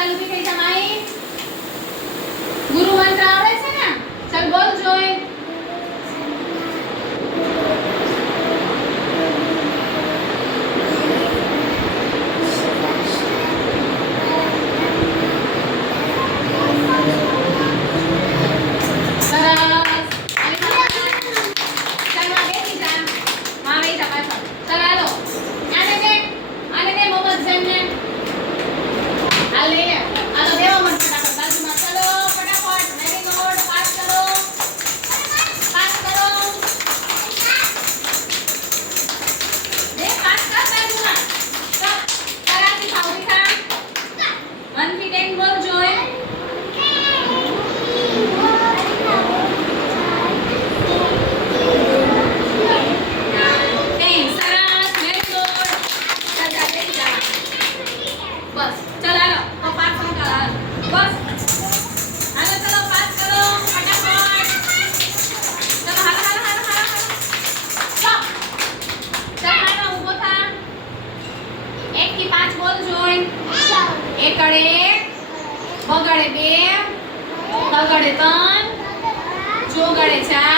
Kita lupa kita main. Tech work जो है એક થી પાંચ બોલ જોઈ એક અડે વગાડે બે તગડે ત્રણ જોગડે ચાર.